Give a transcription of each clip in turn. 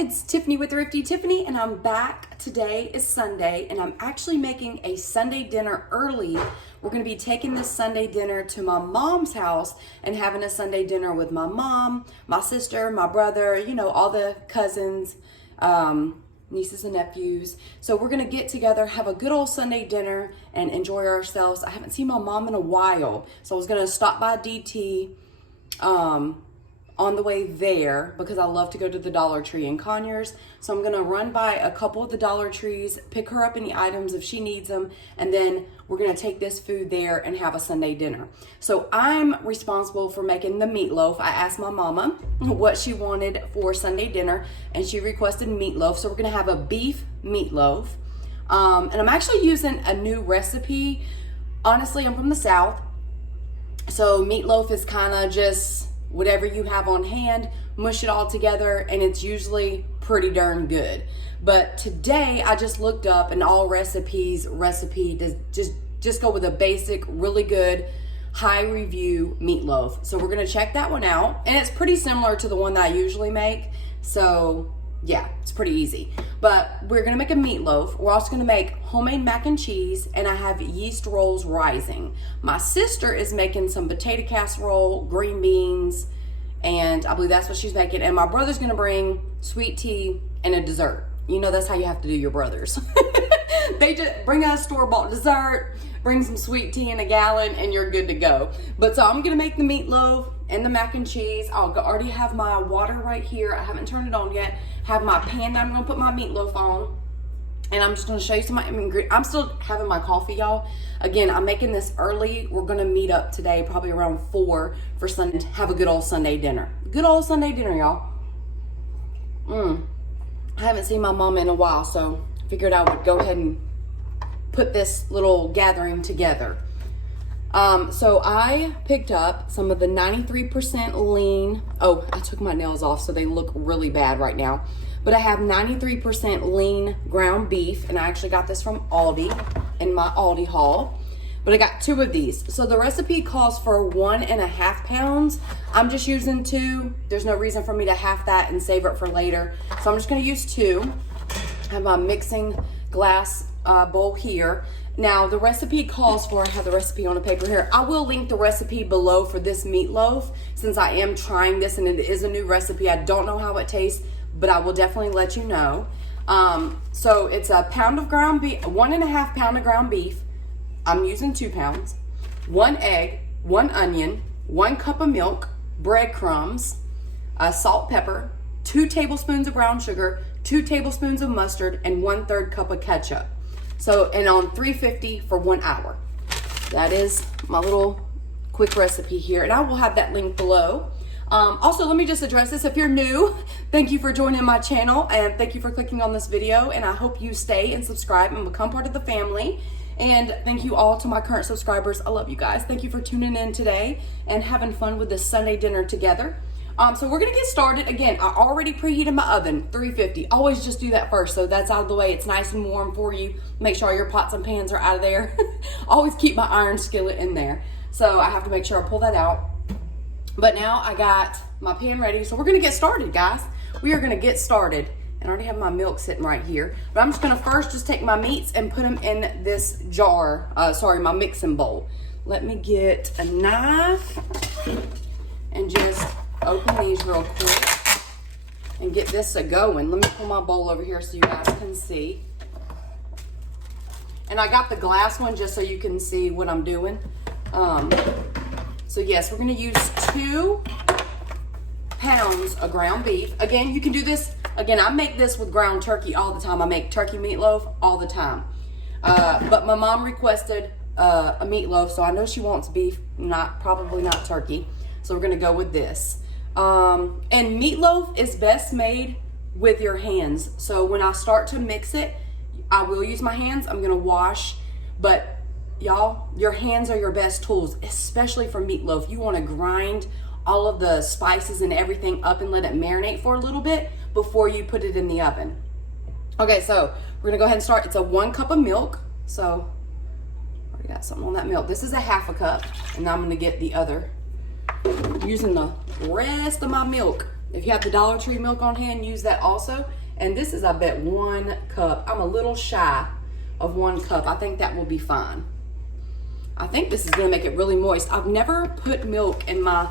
it's Tiffany with Thrifty Tiffany, and I'm back. Today is Sunday, and I'm actually making a Sunday dinner early. We're going to be taking this Sunday dinner to my mom's house and having a Sunday dinner with my mom, my sister, my brother, you know, all the cousins, nieces and nephews. So we're going to get together, have a good old Sunday dinner, and enjoy ourselves. I haven't seen my mom in a while, so I was going to stop by DT on the way there because I love to go to the Dollar Tree in Conyers. So I'm gonna run by a couple of the Dollar Trees, pick her up any items if she needs them, and then we're gonna take this food there and have a Sunday dinner. So I'm responsible for making the meatloaf. I asked my mama what she wanted for Sunday dinner, and she requested meatloaf. So we're gonna have a beef meatloaf. And I'm actually using a new recipe. Honestly, I'm from the South, so meatloaf is kind of just whatever you have on hand, mush it all together, and it's usually pretty darn good. But today I just looked up an all recipes recipe to just go with a basic, really good, high review meatloaf. So we're gonna check that one out. And it's pretty similar to the one that I usually make. So yeah, it's pretty easy. But we're gonna make a meatloaf. We're also gonna make homemade mac and cheese, and I have yeast rolls rising. My sister is making some potato casserole, green beans, and I believe that's what she's making. And my brother's gonna bring sweet tea and a dessert. You know, that's how you have to do your brothers. They just bring us store-bought dessert, bring some sweet tea in a gallon, and you're good to go. But so I'm gonna make the meatloaf and the mac and cheese. I'll already have my water right here. I haven't turned it on yet. Have my pan that I'm gonna put my meatloaf on. And I'm just gonna show you some of my ingredients. I'm still having my coffee, y'all. Again, I'm making this early. We're gonna meet up today, probably around 4 for Sunday, to have a good old Sunday dinner. Good old Sunday dinner, y'all. I haven't seen my mama in a while, so I figured I would go ahead and put this little gathering together. So I picked up some of the 93% lean. Oh, I took my nails off, so they look really bad right now. But I have 93% lean ground beef, and I actually got this from Aldi in my Aldi haul. But I got 2 of these. So the recipe calls for 1.5 pounds. I'm just using 2. There's no reason for me to half that and save it for later. So I'm just gonna use 2. I have my mixing glass bowl here. Now the recipe calls for, I have the recipe on a paper here. I will link the recipe below for this meatloaf since I am trying this and it is a new recipe. I don't know how it tastes, but I will definitely let you know. So it's a pound of ground beef, 1.5 pound of ground beef. I'm using 2 pounds. 1 egg, 1 onion, 1 cup of milk, breadcrumbs, salt, pepper, 2 tablespoons of brown sugar, 2 tablespoons of mustard, and 1/3 cup of ketchup. So, and on 350 for 1 hour. That is my little quick recipe here, and I will have that link below. Also, let me just address this. If you're new, thank you for joining my channel, and thank you for clicking on this video, and I hope you stay and subscribe and become part of the family. And thank you all to my current subscribers. I love you guys. Thank you for tuning in today and having fun with this Sunday dinner together. So we're gonna get started. Again, I already preheated my oven, 350. Always just do that first, so that's out of the way. It's nice and warm for you. Make sure all your pots and pans are out of there. Always keep my iron skillet in there. So I have to make sure I pull that out. But now I got my pan ready, so we're gonna get started, guys. We are gonna get started. And I already have my milk sitting right here. But I'm just gonna first just take my meats and put them in this jar, my mixing bowl. Let me get a knife and just open these real quick and get this going. Let me pull my bowl over here so you guys can see. And I got the glass one just so you can see what I'm doing. So yes, we're gonna use 2 pounds of ground beef. Again, you can do this, again, I make this with ground turkey all the time. I make turkey meatloaf all the time. But my mom requested a meatloaf, so I know she wants beef, probably not turkey. So we're gonna go with this. And meatloaf is best made with your hands. So when I start to mix it, I will use my hands. I'm gonna wash, but y'all, your hands are your best tools, especially for meatloaf. You wanna grind all of the spices and everything up and let it marinate for a little bit before you put it in the oven. Okay, so we're gonna go ahead and start. It's a 1 cup of milk. So already got something on that milk. This is a 1/2 cup, and I'm gonna get the other, using the rest of my milk If you have the Dollar Tree milk on hand, use that also. And this is, I bet, 1 cup. I'm a little shy of 1 cup. I think that will be fine. I think this is gonna make it really moist. I've never put milk in my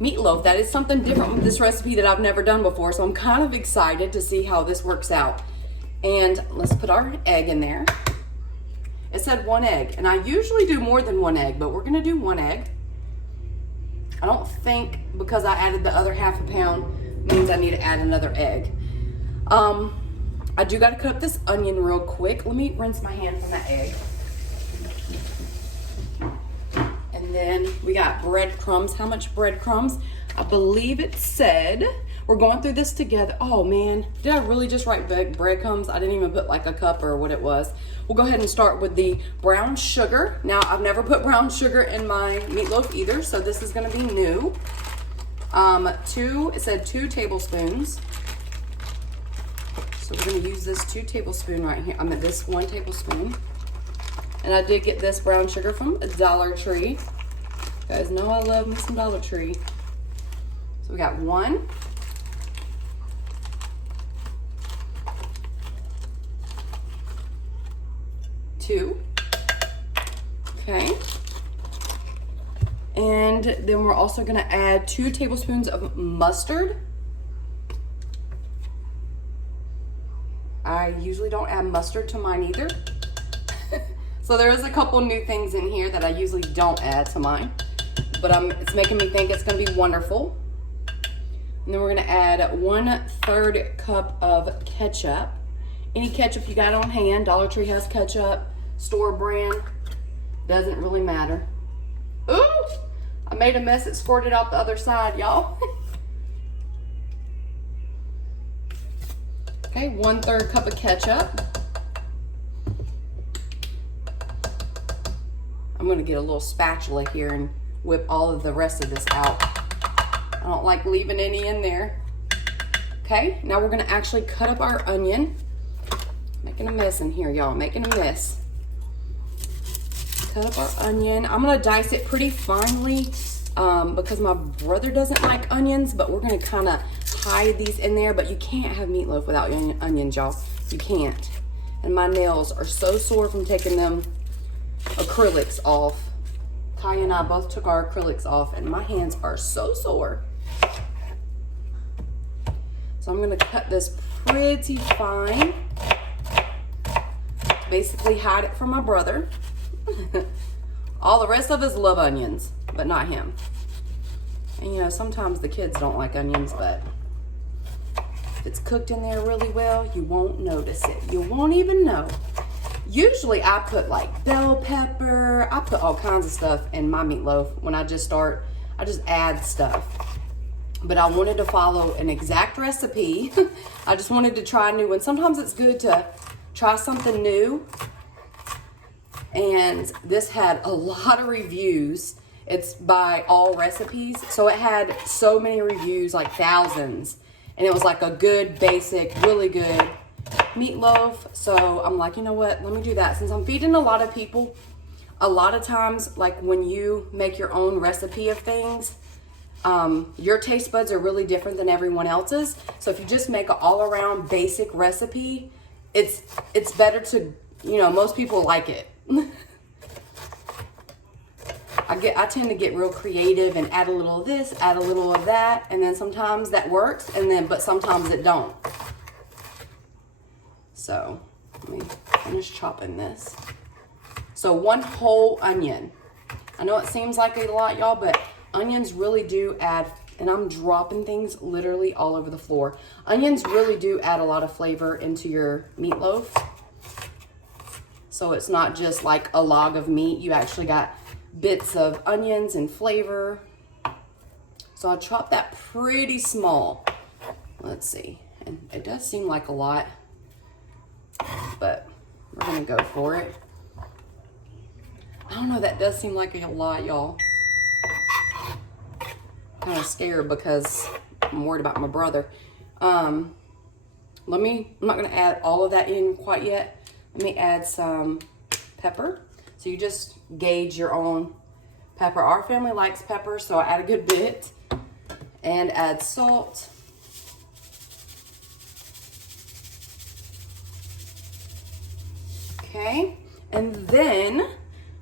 meatloaf. That is something different with this recipe that I've never done before. So I'm kind of excited to see how this works out. And let's put our egg in there. It said 1 egg, and I usually do more than 1 egg, but we're gonna do 1 egg. I don't think because I added the other ½ pound means I need to add another egg. I do gotta cut up this onion real quick. Let me rinse my hand from that egg. And then we got breadcrumbs. How much breadcrumbs? I believe it said, we're going through this together. Oh man, did I really just write breadcrumbs? I didn't even put like a cup or what it was. We'll go ahead and start with the brown sugar. Now, I've never put brown sugar in my meatloaf either, so this is gonna be new. It said 2 tablespoons. So we're gonna use this 2 tablespoon right here. I'm at this 1 tablespoon. And I did get this brown sugar from Dollar Tree. You guys know I love me some Dollar Tree. So we got 1. 2. Okay. And then we're also gonna add 2 tablespoons of mustard. I usually don't add mustard to mine either. So there is a couple new things in here that I usually don't add to mine, but it's making me think it's gonna be wonderful. And then we're gonna add 1/3 cup of ketchup. Any ketchup you got on hand. Dollar Tree has ketchup, store brand, doesn't really matter. Ooh, I made a mess, it squirted out the other side, y'all. Okay, 1/3 cup of ketchup. I'm gonna get a little spatula here and whip all of the rest of this out. I don't like leaving any in there. Okay, now we're gonna actually cut up our onion. Making a mess in here, y'all, making a mess. Cut up our onion. I'm gonna dice it pretty finely because my brother doesn't like onions, but we're gonna kind of hide these in there. But you can't have meatloaf without onions, y'all. You can't. And my nails are so sore from taking them acrylics off. Kai and I both took our acrylics off and my hands are so sore. So I'm gonna cut this pretty fine. Basically hide it from my brother. All the rest of us love onions, but not him. And you know, sometimes the kids don't like onions, but if it's cooked in there really well, you won't notice it. You won't even know. Usually I put like bell pepper, I put all kinds of stuff in my meatloaf. When I just start, I just add stuff. But I wanted to follow an exact recipe. I just wanted to try a new one. Sometimes it's good to try something new. And this had a lot of reviews. It's by All Recipes. So it had so many reviews, like thousands. And it was like a good, basic, really good meatloaf. So I'm like, you know what, let me do that. Since I'm feeding a lot of people, a lot of times, like when you make your own recipe of things, your taste buds are really different than everyone else's. So if you just make an all-around basic recipe, it's better to, you know, most people like it. I tend to get real creative and add a little of this, add a little of that, and then sometimes that works, but sometimes it don't. So let me finish chopping this. So 1 whole onion. I know it seems like a lot, y'all, but onions really do add, and I'm dropping things literally all over the floor. Onions really do add a lot of flavor into your meatloaf. So it's not just like a log of meat. You actually got bits of onions and flavor. So I chopped that pretty small. Let's see. And it does seem like a lot, but we're gonna go for it. I don't know, that does seem like a lot, y'all. Kind of scared because I'm worried about my brother. I'm not gonna add all of that in quite yet. Let me add some pepper. So you just gauge your own pepper. Our family likes pepper, so I add a good bit. and add salt. Okay, and then,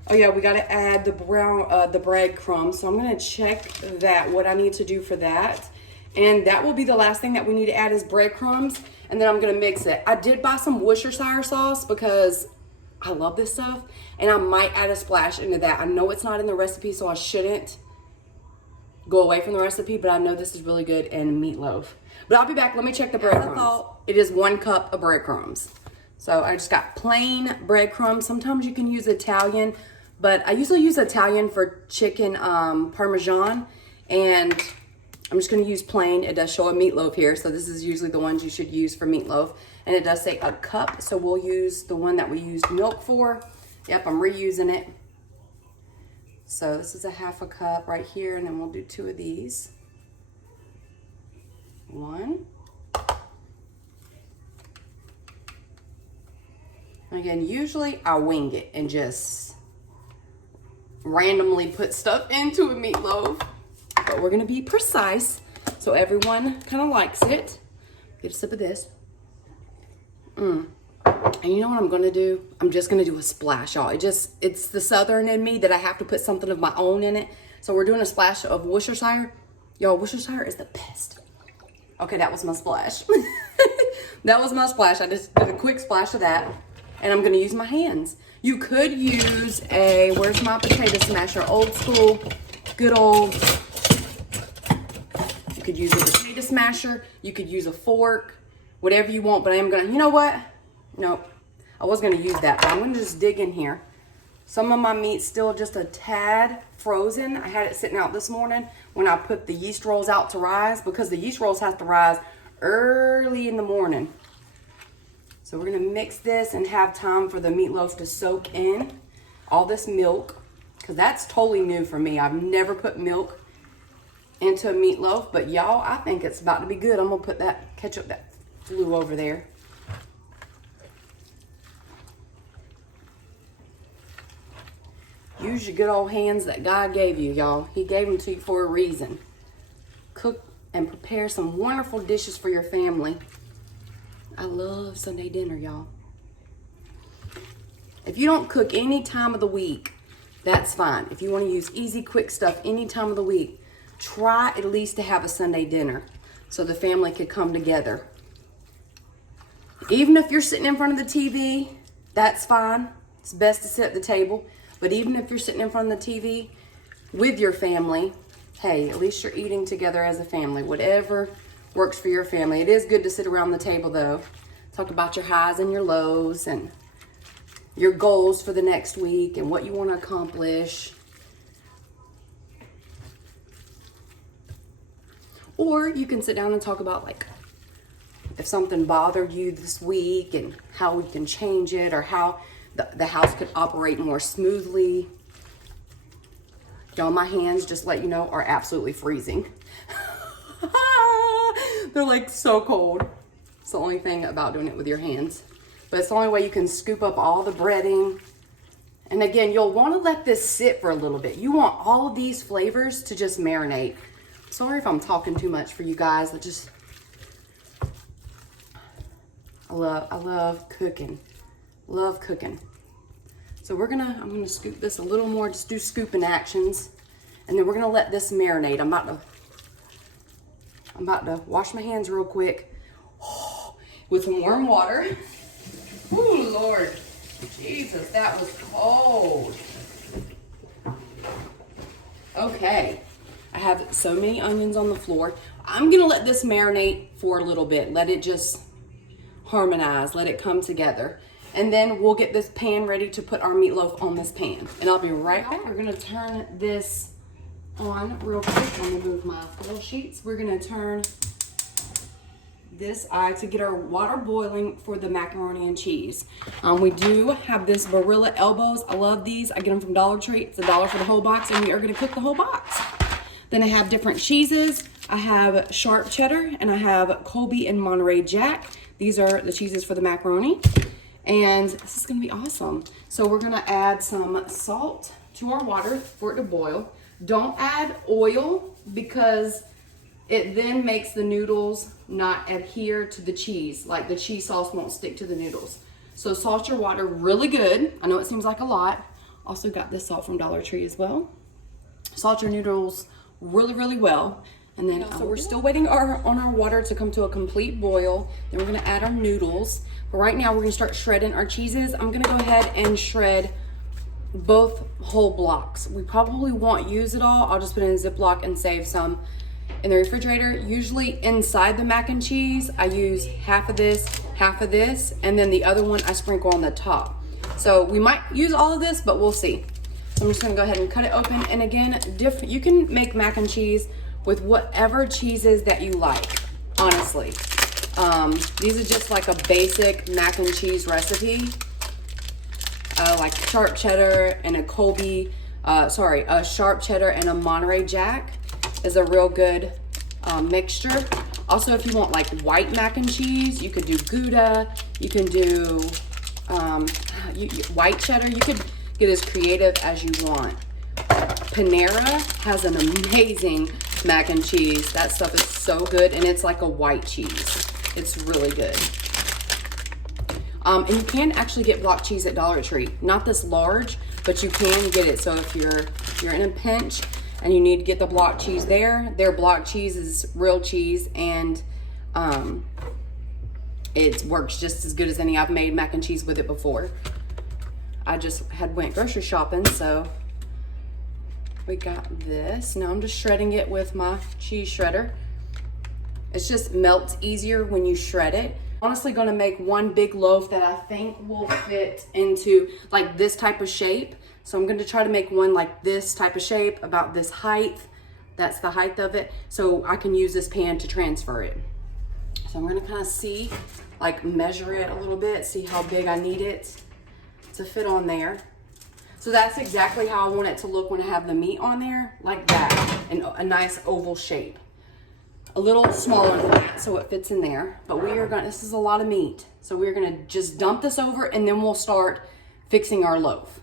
oh yeah, we gotta add the breadcrumbs. So I'm gonna check that, what I need to do for that. And that will be the last thing that we need to add is breadcrumbs. And then I'm gonna mix it. I did buy some Worcestershire sauce because I love this stuff. And I might add a splash into that. I know it's not in the recipe, so I shouldn't go away from the recipe, but I know this is really good in meatloaf. But I'll be back, let me check the breadcrumbs. It is 1 cup of breadcrumbs. So I just got plain breadcrumbs. Sometimes you can use Italian, but I usually use Italian for chicken Parmesan, and I'm just gonna use plain. It does show a meatloaf here, so this is usually the ones you should use for meatloaf. And it does say a cup, so we'll use the one that we used milk for. Yep, I'm reusing it. So this is a 1/2 cup right here, and then we'll do 2 of these. 1. Again, usually I wing it and just randomly put stuff into a meatloaf, but we're gonna be precise so everyone kind of likes it. Get a sip of this. And you know what I'm gonna do? I'm just gonna do a splash, y'all. It's the Southern in me that I have to put something of my own in it. So we're doing a splash of Worcestershire. Y'all, Worcestershire is the best. Okay, that was my splash. That was my splash. I just did a quick splash of that. And I'm gonna use my hands. You could use a, where's my potato smasher? Old school, good old. You could use a potato smasher. You could use a fork, whatever you want. But I am gonna, you know what? Nope, I was gonna use that, but I'm gonna just dig in here. Some of my meat's still just a tad frozen. I had it sitting out this morning when I put the yeast rolls out to rise, because the yeast rolls have to rise early in the morning. So we're gonna mix this and have time for the meatloaf to soak in all this milk, because that's totally new for me. I've never put milk into a meatloaf, but y'all, I think it's about to be good. I'm gonna put that ketchup that flew over there. Use your good old hands that God gave you, y'all. He gave them to you for a reason. Cook and prepare some wonderful dishes for your family. I love Sunday dinner, y'all. If you don't cook any time of the week, that's fine. If you want to use easy, quick stuff any time of the week, try at least to have a Sunday dinner so the family could come together. Even if you're sitting in front of the TV, that's fine. It's best to sit at the table. But even if you're sitting in front of the TV with your family, hey, at least you're eating together as a family. Whatever works for your family. It is good to sit around the table though. Talk about your highs and your lows and your goals for the next week and what you want to accomplish. Or you can sit down and talk about like if something bothered you this week and how we can change it, or how the house could operate more smoothly. Y'all, my hands, just let you know, are absolutely freezing. They're like so cold. It's the only thing about doing it with your hands. But it's the only way you can scoop up all the breading. And again, you'll want to let this sit for a little bit. You want all of these flavors to just marinate. Sorry if I'm talking too much for you guys. I love cooking. Love cooking. So I'm gonna scoop this a little more, just do scooping actions. And then we're gonna let this marinate. I'm about to wash my hands real quick with some warm water. Ooh, Lord. Jesus, that was cold. Okay, I have so many onions on the floor. I'm gonna let this marinate for a little bit. Let it just harmonize, let it come together. And then we'll get this pan ready to put our meatloaf on this pan. And I'll be right back. We're gonna turn this on real quick. I'm gonna move my little sheets. We're gonna turn this to get our water boiling for the macaroni and cheese. We do have this Barilla elbows. I love these. I get them from Dollar Tree. It's $1 for the whole box, and we are gonna cook the whole box. Then I have different cheeses. I have sharp cheddar, and I have Colby and Monterey Jack. These are the cheeses for the macaroni. And this is gonna be awesome. So we're gonna add some salt to our water for it to boil. Don't add oil, because it then makes the noodles not adhere to the cheese. Like the cheese sauce won't stick to the noodles. So salt your water really good. I know it seems like a lot. Also got this salt from Dollar Tree as well. Salt your noodles really, really well. And then we're still waiting on our water to come to a complete boil. Then we're gonna add our noodles. But right now we're gonna start shredding our cheeses. I'm gonna go ahead and shred both whole blocks. We probably won't use it all. I'll just put it in a Ziploc and save some in the refrigerator. Usually inside the mac and cheese, I use half of this, and then the other one I sprinkle on the top. So we might use all of this, but we'll see. So I'm just gonna go ahead and cut it open. And again, you can make mac and cheese with whatever cheeses that you like, honestly. These are just like a basic mac and cheese recipe. Like sharp cheddar and a Colby, a sharp cheddar and a Monterey Jack is a real good mixture. Also, if you want like white mac and cheese, you could do Gouda, you can do white cheddar. You could get as creative as you want. Panera has an amazing mac and cheese. That stuff is so good, and it's like a white cheese. It's really good. And you can actually get block cheese at Dollar Tree. Not this large, but you can get it. So if you're in a pinch and you need to get the block cheese there, their block cheese is real cheese, and it works just as good as any. I've made mac and cheese with it before. I just went grocery shopping, so we got this. Now I'm just shredding it with my cheese shredder. It just melts easier when you shred it. Honestly gonna make one big loaf that I think will fit into like this type of shape. So I'm gonna try to make one like this type of shape, about this height. That's the height of it. So I can use this pan to transfer it. So I'm gonna kind of see, like measure it a little bit, see how big I need it to fit on there. So that's exactly how I want it to look when I have the meat on there, like that, in a nice oval shape. A little smaller than that so it fits in there. But this is a lot of meat. So we're gonna just dump this over, and then we'll start fixing our loaf.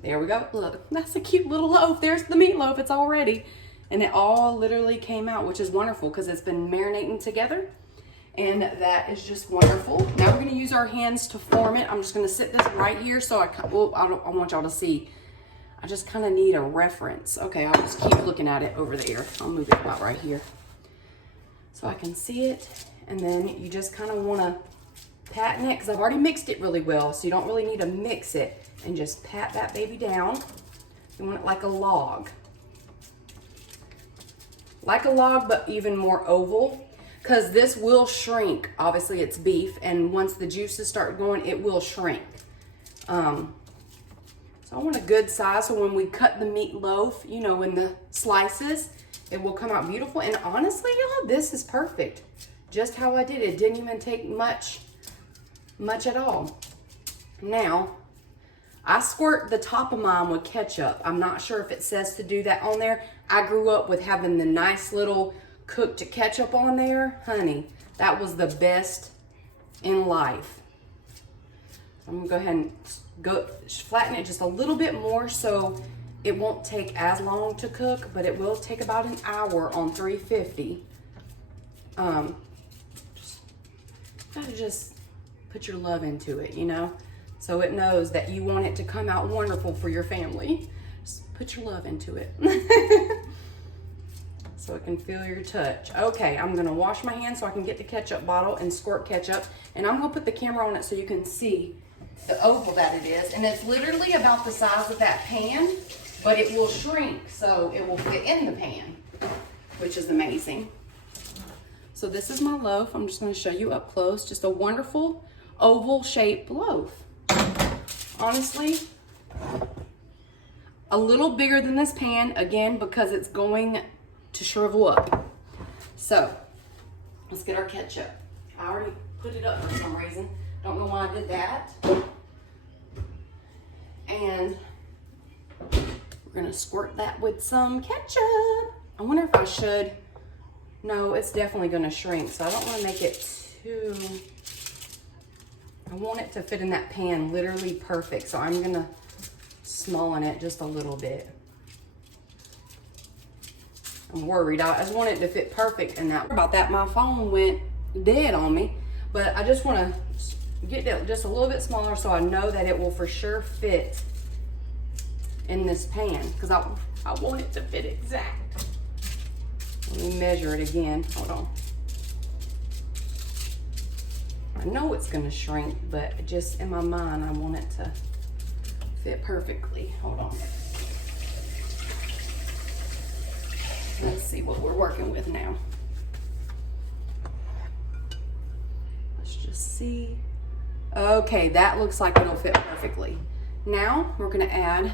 There we go. Look, that's a cute little loaf. There's the meatloaf. It's all ready. And it all literally came out, which is wonderful because it's been marinating together. And that is just wonderful. Now we're gonna use our hands to form it. I'm just gonna sit this right here so I want y'all to see. I just kind of need a reference. Okay, I'll just keep looking at it over there. I'll move it about right here so I can see it. And then you just kind of want to patten it, because I've already mixed it really well, so you don't really need to mix it. And just pat that baby down. You want it like a log. Like a log, but even more oval, because this will shrink. Obviously it's beef, and once the juices start going, it will shrink. So I want a good size, so when we cut the meatloaf, you know, in the slices, it will come out beautiful. And honestly, y'all, this is perfect. Just how I did it. It didn't even take much at all. Now, I squirt the top of mine with ketchup. I'm not sure if it says to do that on there. I grew up with having the nice little cooked ketchup on there. Honey, that was the best in life. I'm gonna go ahead and flatten it just a little bit more so it won't take as long to cook, but it will take about an hour on 350. Just put your love into it, you know, so it knows that you want it to come out wonderful for your family. Just put your love into it. So it can feel your touch. Okay, I'm gonna wash my hands so I can get the ketchup bottle and squirt ketchup, and I'm gonna put the camera on it so you can see the oval that it is. And it's literally about the size of that pan, but it will shrink so it will fit in the pan, which is amazing. So this is my loaf. I'm just going to show you up close. Just a wonderful oval shaped loaf. Honestly, a little bigger than this pan, again, because it's going to shrivel up. So let's get our ketchup. I already put it up for some reason. Don't know why I did that. And we're gonna squirt that with some ketchup. I wonder if I should. No, it's definitely gonna shrink, so I don't wanna make it too, I want it to fit in that pan literally perfect, so I'm gonna smallen it just a little bit. I'm worried. I just want it to fit perfect. And that about that, my phone went dead on me. But I just want to get it just a little bit smaller so I know that it will for sure fit in this pan, because I want it to fit exact. Let me measure it again. Hold on. I know it's gonna shrink, but just in my mind, I want it to fit perfectly. Hold on. Let's see what we're working with now. Let's just see. Okay, that looks like it'll fit perfectly. Now we're gonna add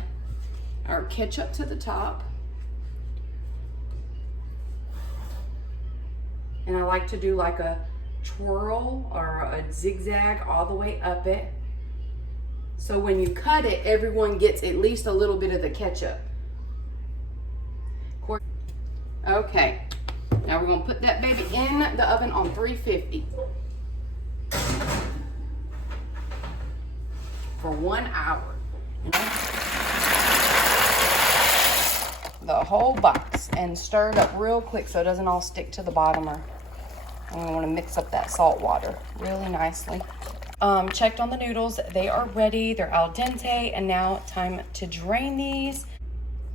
our ketchup to the top. And I like to do like a twirl or a zigzag all the way up it. So when you cut it, everyone gets at least a little bit of the ketchup. Okay, now we're gonna put that baby in the oven on 350 for 1 hour. The whole box, and stir it up real quick so it doesn't all stick to the bottom, or and we want to mix up that salt water really nicely. Checked on the noodles. They are ready. They're al dente, and now time to drain these.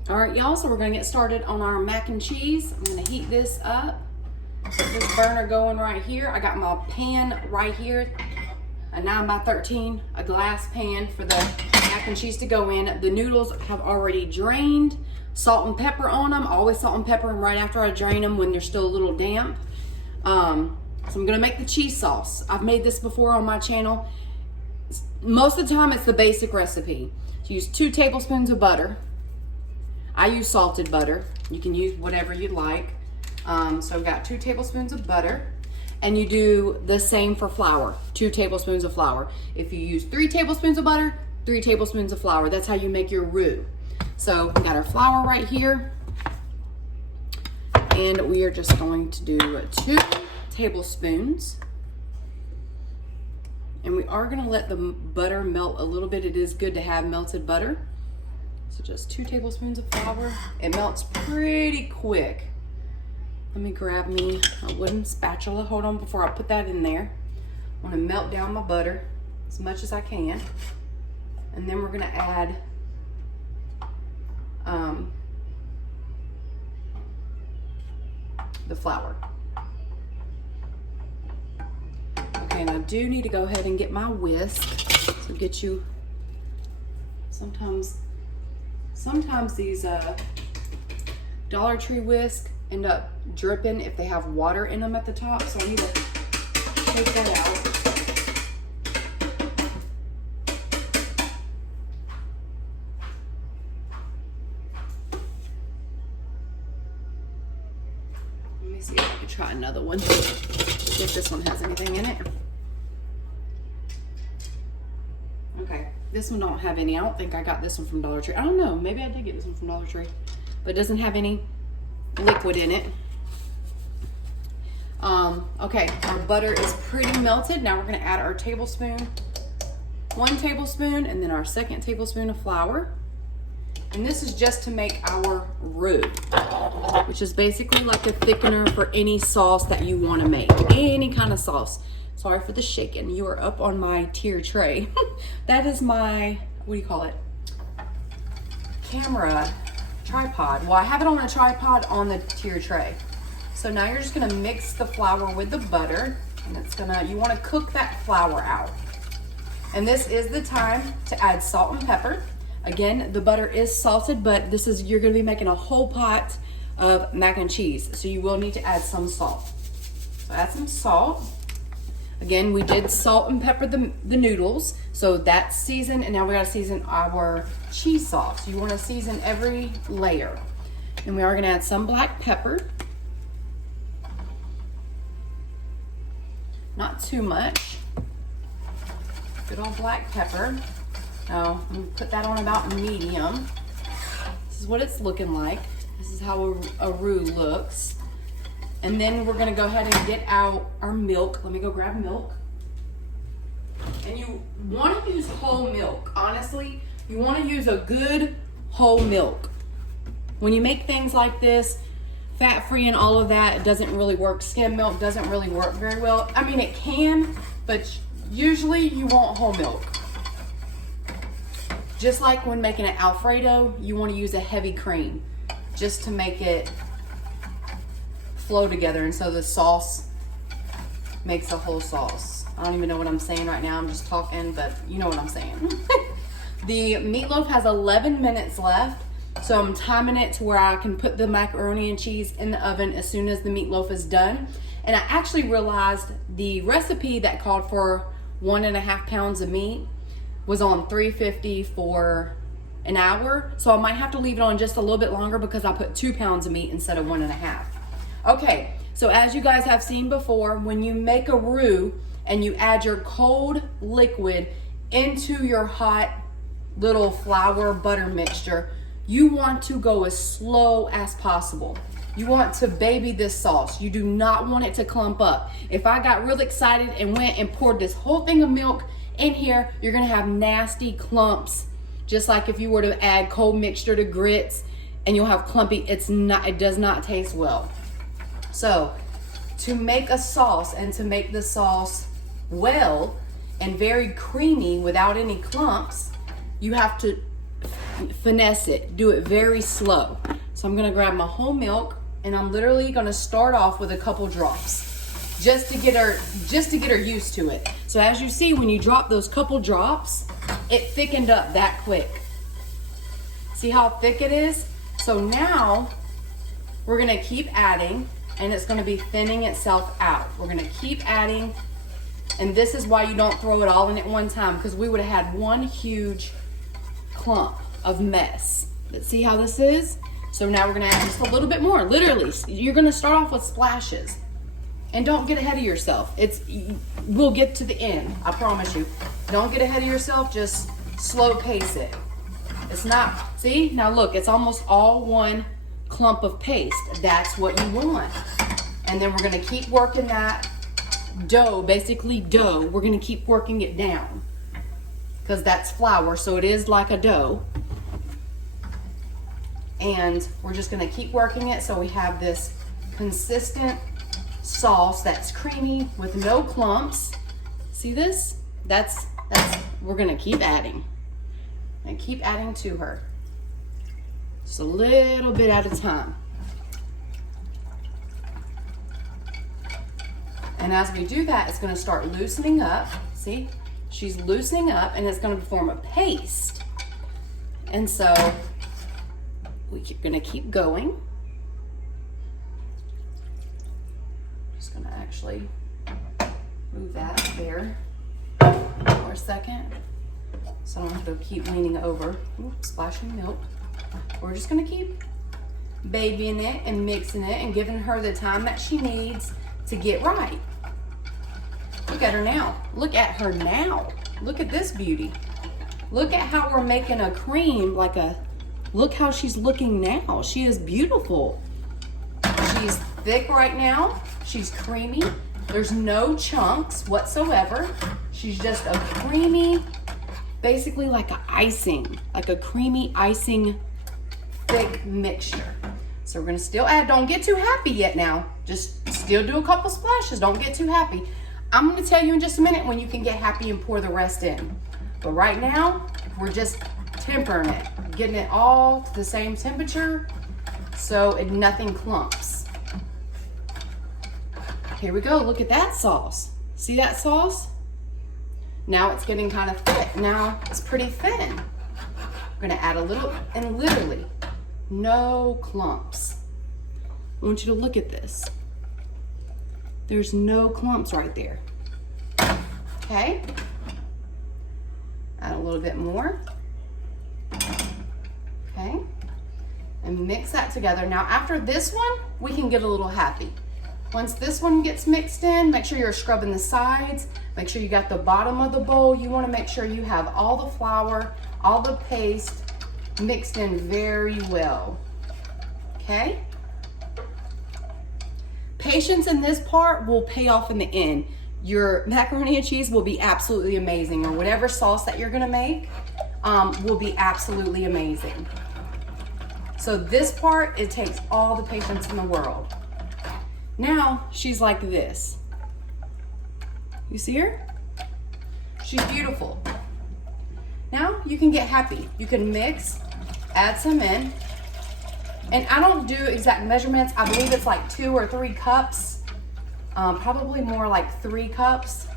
All right, y'all, so we're gonna get started on our mac and cheese. I'm gonna heat this up. Get this burner going right here. I got my pan right here, a 9x13, a glass pan for the mac and cheese to go in. The noodles have already drained. Salt and pepper on them. Always salt and pepper them right after I drain them when they're still a little damp. So I'm gonna make the cheese sauce. I've made this before on my channel. Most of the time it's the basic recipe. So use 2 tablespoons of butter. I use salted butter. You can use whatever you'd like. So I've got 2 tablespoons of butter. And you do the same for flour, 2 tablespoons of flour. If you use 3 tablespoons of butter, 3 tablespoons of flour. That's how you make your roux. So we got our flour right here. And we are just going to do 2 tablespoons. And we are gonna let the butter melt a little bit. It is good to have melted butter. So just 2 tablespoons of flour. It melts pretty quick. Let me grab me a wooden spatula. Hold on before I put that in there. I wanna melt down my butter as much as I can. And then we're gonna add the flour. Okay, and I do need to go ahead and get my whisk. So get you, sometimes these Dollar Tree whisk end up dripping if they have water in them at the top. So I need to take that out. Let me see if I can try another one. If this one has anything in it. Okay, this one don't have any. I don't think I got this one from Dollar Tree. I don't know, maybe I did get this one from Dollar Tree. But it doesn't have any liquid in it. Okay, our butter is pretty melted. Now we're gonna add our tablespoon, 1 tablespoon, and then our 2nd tablespoon of flour. And this is just to make our roux, which is basically like a thickener for any sauce that you want to make, any kind of sauce. Sorry for the shaking. You are up on my tier tray. That is my, what do you call it? Camera tripod. Well, I have it on a tripod on the tier tray. So now you're just gonna mix the flour with the butter, and it's gonna, you wanna cook that flour out. And this is the time to add salt and pepper. Again, the butter is salted, but this is, you're gonna be making a whole pot of mac and cheese. So you will need to add some salt. So add some salt. Again, we did salt and pepper the noodles. So that's seasoned, and now we gotta season our cheese sauce. You wanna season every layer. And we are gonna add some black pepper. Not too much. Good old black pepper. Now, I'm gonna put that on about medium. This is what it's looking like. This is how a roux looks. And then we're gonna go ahead and get out our milk. Let me go grab milk. And you wanna use whole milk. Honestly, you wanna use a good whole milk. When you make things like this, fat-free and all of that, it doesn't really work. Skim milk doesn't really work very well. I mean, it can, but usually you want whole milk. Just like when making an Alfredo, you want to use a heavy cream just to make it flow together, and so the sauce makes a whole sauce. I don't even know what I'm saying right now. I'm just talking, but you know what I'm saying. The meatloaf has 11 minutes left, so I'm timing it to where I can put the macaroni and cheese in the oven as soon as the meatloaf is done. And I actually realized the recipe that called for 1.5 pounds of meat was on 350 for an hour. So I might have to leave it on just a little bit longer because I put 2 pounds of meat instead of 1.5. Okay, so as you guys have seen before, when you make a roux and you add your cold liquid into your hot little flour butter mixture, you want to go as slow as possible. You want to baby this sauce. You do not want it to clump up. If I got real excited and went and poured this whole thing of milk in here, you're gonna have nasty clumps, just like if you were to add cold mixture to grits, and you'll have clumpy. It does not taste well. So to make a sauce, and to make the sauce well and very creamy without any clumps, you have to finesse it, do it very slow. So I'm gonna grab my whole milk, and I'm literally gonna start off with a couple drops just to get her used to it. So as you see, when you drop those couple drops, it thickened up that quick. See how thick it is? So now we're gonna keep adding, and it's gonna be thinning itself out. We're gonna keep adding, and this is why you don't throw it all in at one time, because we would have had one huge clump of mess. Let's see how this is. So now we're gonna add just a little bit more. Literally, you're gonna start off with splashes. And don't get ahead of yourself. We'll get to the end, I promise you. Don't get ahead of yourself, just slow pace it. It's not, see? Now look, it's almost all one clump of paste. That's what you want. And then we're gonna keep working that dough, basically dough. We're gonna keep working it down, because that's flour, so it is like a dough. And we're just gonna keep working it so we have this consistent sauce that's creamy with no clumps. See this? That's we're gonna keep adding and keep adding to her, just a little bit at a time. And as we do that, it's gonna start loosening up. See, she's loosening up, and it's gonna form a paste. And so we're gonna keep going. Gonna actually move that there for a second, so I don't have to keep leaning over. Ooh, splashing milk. We're just gonna keep babying it and mixing it and giving her the time that she needs to get right. Look at her now. Look at her now. Look at this beauty. Look at how we're making a cream, look how she's looking now. She is beautiful. She's thick right now. She's creamy. There's no chunks whatsoever. She's just a creamy, basically like a icing, like a creamy icing thick mixture. So we're gonna still add, don't get too happy yet now. Just still do a couple splashes, don't get too happy. I'm gonna tell you in just a minute when you can get happy and pour the rest in. But right now, we're just tempering it, getting it all to the same temperature so nothing clumps. Here we go, look at that sauce. See that sauce? Now it's getting kind of thick. Now it's pretty thin. We're gonna add a little, and literally, no clumps. I want you to look at this. There's no clumps right there. Okay? Add a little bit more. Okay? And mix that together. Now after this one, we can get a little happy. Once this one gets mixed in, make sure you're scrubbing the sides. Make sure you got the bottom of the bowl. You want to make sure you have all the flour, all the paste mixed in very well. Okay? Patience in this part will pay off in the end. Your macaroni and cheese will be absolutely amazing, or whatever sauce that you're gonna make will be absolutely amazing. So this part, it takes all the patience in the world. Now she's like this. You see her? She's beautiful. Now you can get happy. You can mix, add some in. And I don't do exact measurements. I believe it's like 2 or 3 cups. Probably more like 3 cups.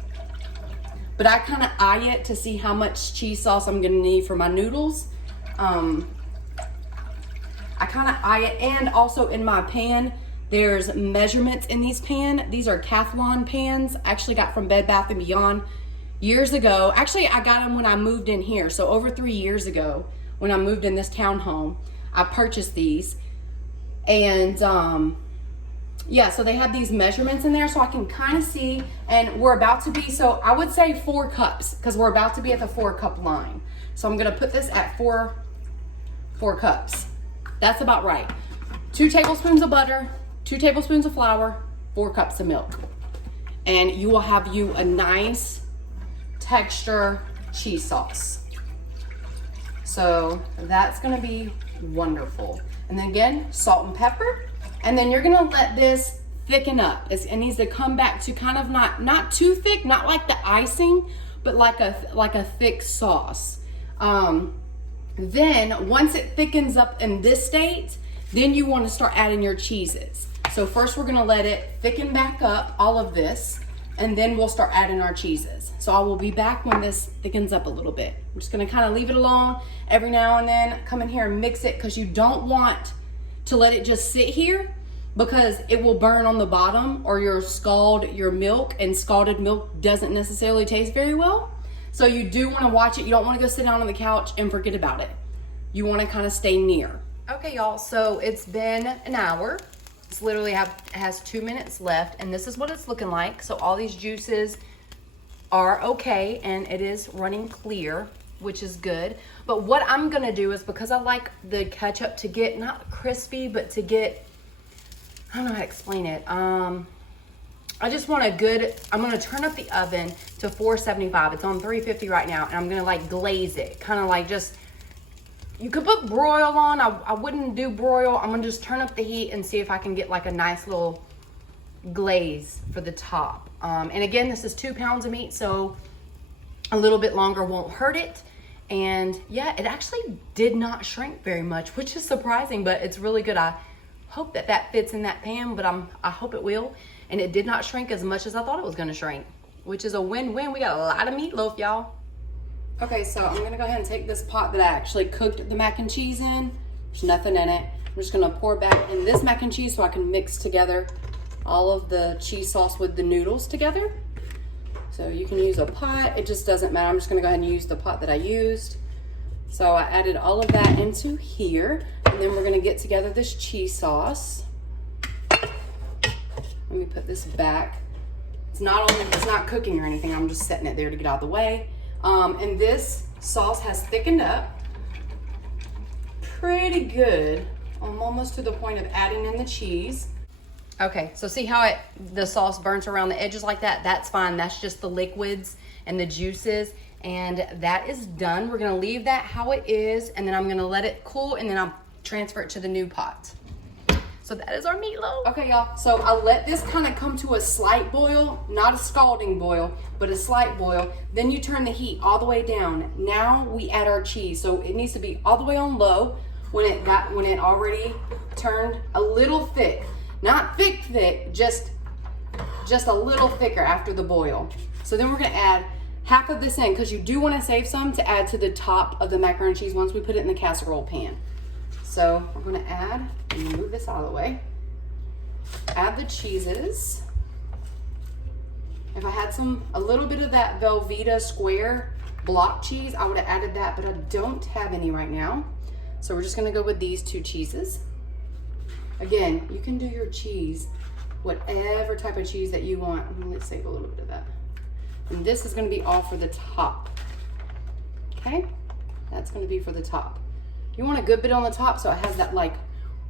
But I kind of eye it to see how much cheese sauce I'm gonna need for my noodles. I kind of eye it, and also in my pan, there's measurements in these pan. These are Cathlon pans. I actually got from Bed Bath & Beyond years ago. Actually, I got them when I moved in here. So over 3 years ago, when I moved in this townhome, I purchased these. And yeah, so they have these measurements in there so I can kind of see, and we're about to be, so I would say 4 cups because we're about to be at the 4-cup line. So I'm gonna put this at 4 cups. That's about right. 2 tablespoons of butter, 2 tablespoons of flour, 4 cups of milk. And you will have you a nice texture cheese sauce. So that's gonna be wonderful. And then again, salt and pepper. And then you're gonna let this thicken up. It needs to come back to kind of not too thick, not like the icing, but like a thick sauce. Then once it thickens up in this state, then you want to start adding your cheeses. So first we're gonna let it thicken back up, all of this, and then we'll start adding our cheeses. So I will be back when this thickens up a little bit. I'm just gonna kind of leave it alone every now and then, come in here and mix it, because you don't want to let it just sit here, because it will burn on the bottom, or you'll scald your milk, and scalded milk doesn't necessarily taste very well. So you do want to watch it. You don't want to go sit down on the couch and forget about it. You want to kind of stay near. Okay, y'all, so it's been an hour. It's literally has 2 minutes left, and this is what it's looking like. So all these juices are okay, and it is running clear, which is good. But what I'm gonna do is, because I like the ketchup to get not crispy, but to get, I don't know how to explain it. I just want a good, I'm gonna turn up the oven to 475. It's on 350 right now, and I'm gonna like glaze it. Kind of like just, you could put broil on. I wouldn't do broil. I'm gonna just turn up the heat and see if I can get like a nice little glaze for the top. And again, this is 2 pounds of meat, so a little bit longer won't hurt it. And yeah, it actually did not shrink very much, which is surprising, but it's really good. I hope that fits in that pan, but I hope it will. And it did not shrink as much as I thought it was gonna shrink, which is a win-win. We got a lot of meatloaf, y'all. Okay, so I'm gonna go ahead and take this pot that I actually cooked the mac and cheese in. There's nothing in it. I'm just gonna pour back in this mac and cheese so I can mix together all of the cheese sauce with the noodles together. So you can use a pot, it just doesn't matter. I'm just gonna go ahead and use the pot that I used. So I added all of that into here, and then we're gonna get together this cheese sauce. Let me put this back. It's not cooking or anything, I'm just setting it there to get out of the way. And this sauce has thickened up pretty good. I'm almost to the point of adding in the cheese. Okay, so see how the sauce burns around the edges like that? That's fine. That's just the liquids and the juices, and that is done. We're gonna leave that how it is, and then I'm gonna let it cool, and then I'll transfer it to the new pot. So that is our meatloaf. Okay, y'all, so I let this kind of come to a slight boil, not a scalding boil, but a slight boil. Then you turn the heat all the way down. Now we add our cheese. So it needs to be all the way on low when it already turned a little thick. Not thick, just a little thicker after the boil. So then we're gonna add half of this in, because you do want to save some to add to the top of the macaroni and cheese once we put it in the casserole pan. So I'm gonna add, let me move this out of the way. Add the cheeses. If I had a little bit of that Velveeta square block cheese, I would have added that, but I don't have any right now. So we're just gonna go with these 2 cheeses. Again, you can do your cheese, whatever type of cheese that you want. Let's save a little bit of that. And this is gonna be all for the top. Okay, that's gonna be for the top. You want a good bit on the top so it has that like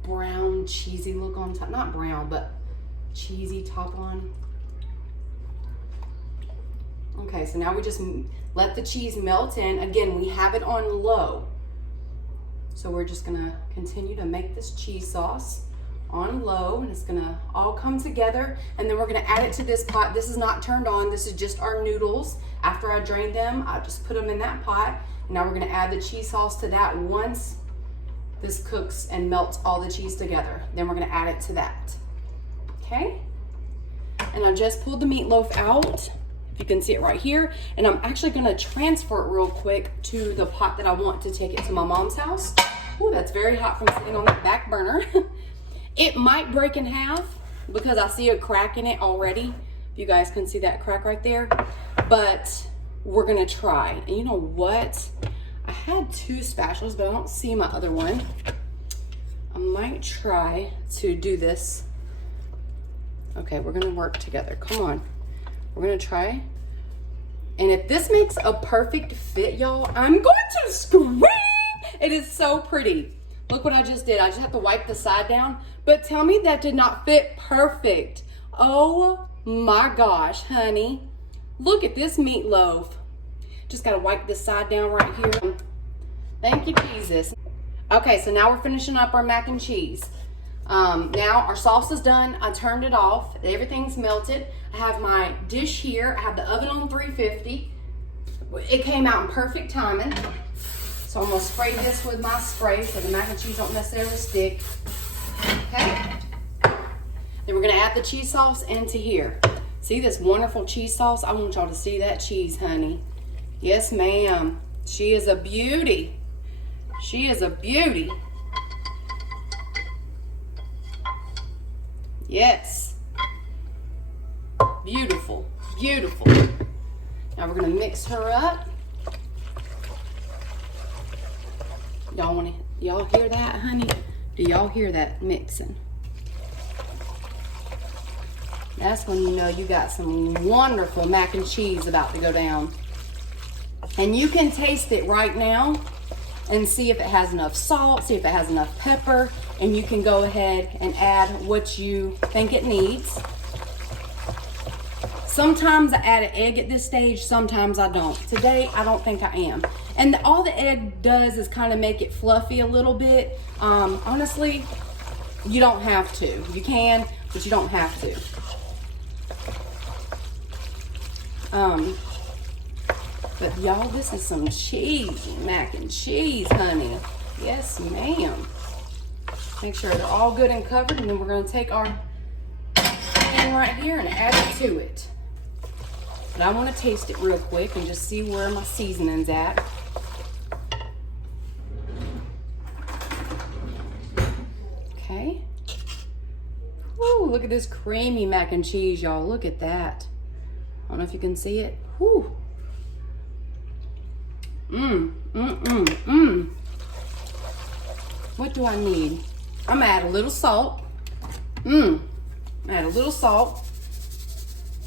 brown cheesy look on top. Not brown, but cheesy top on. Okay, so now we just let the cheese melt in. Again, we have it on low. So we're just gonna continue to make this cheese sauce on low, and it's gonna all come together, and then we're gonna add it to this pot. This is not turned on, this is just our noodles. After I drained them, I just put them in that pot, and now we're gonna add the cheese sauce to that once this cooks and melts all the cheese together. Then we're gonna add it to that, okay? And I just pulled the meatloaf out, if you can see it right here, and I'm actually gonna transfer it real quick to the pot that I want to take it to my mom's house. Ooh, that's very hot from sitting on that back burner. It might break in half because I see a crack in it already. If you guys can see that crack right there, but we're gonna try. And you know what? I had 2 spatulas, but I don't see my other one. I might try to do this. Okay, we're gonna work together. Come on. We're gonna try. And if this makes a perfect fit, y'all, I'm going to scream. It is so pretty. Look what I just did. I just have to wipe the side down. But tell me that did not fit perfect. Oh my gosh, honey. Look at this meatloaf. Just gotta wipe this side down right here. Thank you, Jesus. Okay, so now we're finishing up our mac and cheese. Now our sauce is done. I turned it off. Everything's melted. I have my dish here. I have the oven on 350. It came out in perfect timing. So I'm gonna spray this with my spray so the mac and cheese don't necessarily stick. Okay? Then we're gonna add the cheese sauce into here. See this wonderful cheese sauce? I want y'all to see that cheese, honey. Yes, ma'am. She is a beauty. She is a beauty. Yes. Beautiful, beautiful. Now we're gonna mix her up. Y'all hear that, honey? Do y'all hear that mixing? That's when you know you got some wonderful mac and cheese about to go down. And you can taste it right now and see if it has enough salt, see if it has enough pepper, and you can go ahead and add what you think it needs. Sometimes I add an egg at this stage, sometimes I don't. Today, I don't think I am. And all the egg does is kind of make it fluffy a little bit. Honestly, you don't have to. You can, but you don't have to. But y'all, this is some cheese, mac and cheese, honey. Yes, ma'am. Make sure they're all good and covered, and then we're gonna take our pan right here and add it to it. But I wanna taste it real quick and just see where my seasoning's at. Okay. Ooh, look at this creamy mac and cheese, y'all. Look at that. I don't know if you can see it. Whew. What do I need? I'm gonna add a little salt. Add a little salt.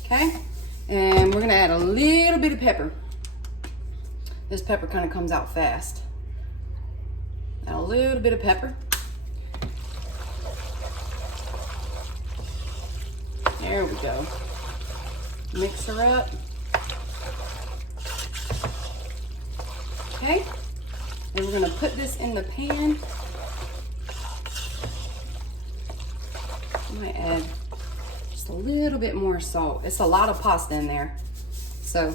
Okay? And we're gonna add a little bit of pepper. This pepper kind of comes out fast. Add a little bit of pepper. There we go. Mix her up. Okay, and we're gonna put this in the pan. I might add just a little bit more salt. It's a lot of pasta in there. So,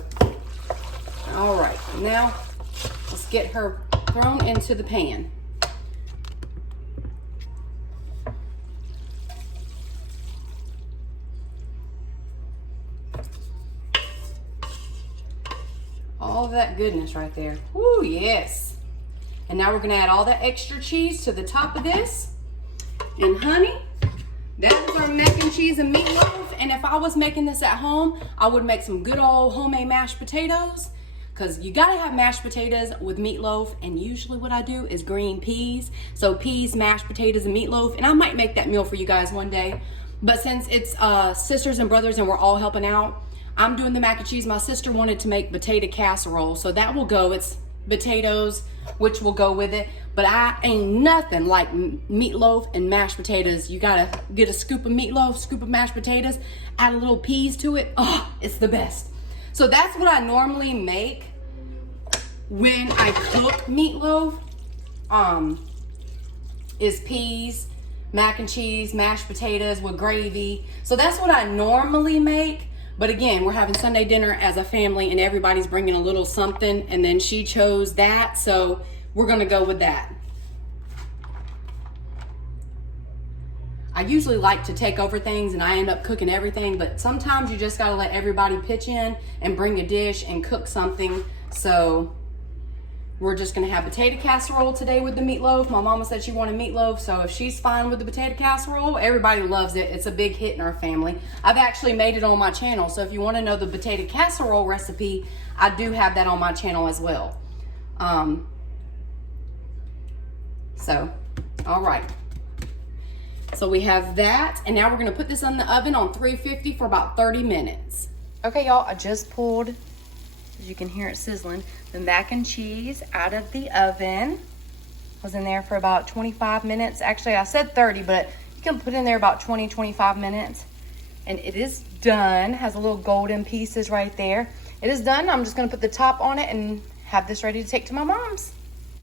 all right, now let's get her thrown into the pan. All of that goodness right there. Woo, yes. And now we're gonna add all that extra cheese to the top of this. And honey, that was our mac and cheese and meatloaf. And if I was making this at home, I would make some good old homemade mashed potatoes, because you gotta have mashed potatoes with meatloaf. And usually what I do is green peas. So peas, mashed potatoes, and meatloaf. And I might make that meal for you guys one day. But since it's sisters and brothers and we're all helping out, I'm doing the mac and cheese. My sister wanted to make potato casserole, so that will go. It's potatoes, which will go with it. But I ain't nothing like meatloaf and mashed potatoes. You gotta get a scoop of meatloaf, scoop of mashed potatoes, add a little peas to it. Oh, it's the best. So that's what I normally make when I cook meatloaf. is peas, mac and cheese, mashed potatoes with gravy. So that's what I normally make. But again, we're having Sunday dinner as a family and everybody's bringing a little something, and then she chose that, so we're gonna go with that. I usually like to take over things and I end up cooking everything, but sometimes you just gotta let everybody pitch in and bring a dish and cook something. So we're just gonna have potato casserole today with the meatloaf. My mama said she wanted meatloaf, so if she's fine with the potato casserole, everybody loves it. It's a big hit in our family. I've actually made it on my channel, so if you wanna know the potato casserole recipe, I do have that on my channel as well. All right. So we have that, and now we're gonna put this in the oven on 350 for about 30 minutes. Okay, y'all, I just pulled, as you can hear it sizzling, the mac and cheese out of the oven. Was in there for about 25 minutes. Actually, I said 30, but you can put in there about 20, 25 minutes. And it is done. Has a little golden pieces right there. It is done. I'm just gonna put the top on it and have this ready to take to my mom's.